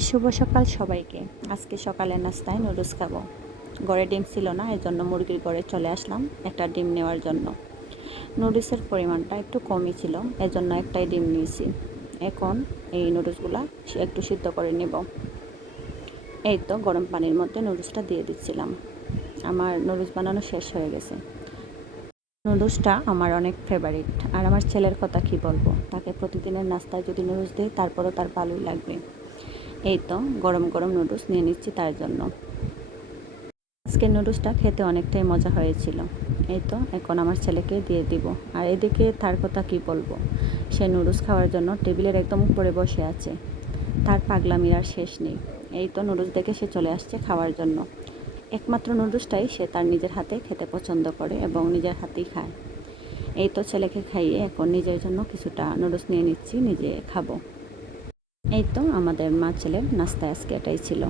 শুভ সকাল সবাইকে। আজকে সকালের নাস্তায় নুডলস খাবো। ঘরে ডিম ছিল না, এজন্য মুরগির ঘরে চলে আসলাম একটা ডিম নেওয়ার জন্য। নুডলসের পরিমাণটা একটু কমই ছিল, এজন্য একটাই ডিম নিয়েছি। এখন এই নুডলসগুলা একটু সিদ্ধ করে নেব। এই তো গরম পানির মধ্যে নুডলসটা দিয়ে দিচ্ছিলাম। আমার নুডলস বানানো শেষ হয়ে গেছে। নুডলসটা আমার অনেক ফেভারিট। আর আমার ছেলের কথা কি বলবো, তাকে প্রতিদিনের নাস্তায় যদি নুডলস দিই তারপরও তার ভালোই লাগবে। এই তো গরম গরম নুডলস নিয়ে নিচ্ছি তার জন্য। আজকের নুডলসটা খেতে অনেকটাই মজা হয়েছিল। এই তো এখন আমার ছেলেকে দিয়ে দিব। আর এদিকে তার কথা কি বলবো, সে নুডলস খাওয়ার জন্য টেবিলের একদম উপরে বসে আছে। তার পাগলামির আর শেষ নেই। এই তো নুডলস দেখে সে চলে আসছে খাওয়ার জন্য। একমাত্র নুডলসটাই সে তার নিজের হাতে খেতে পছন্দ করে এবং নিজের হাতেই খায়। এই তো ছেলেকে খাইয়ে এখন নিজের জন্য কিছুটা নুডলস নিয়ে নিচ্ছি, নিজে খাবো। এই তো আমাদের মা ছেলের নাস্তা আজকে এটাই ছিল।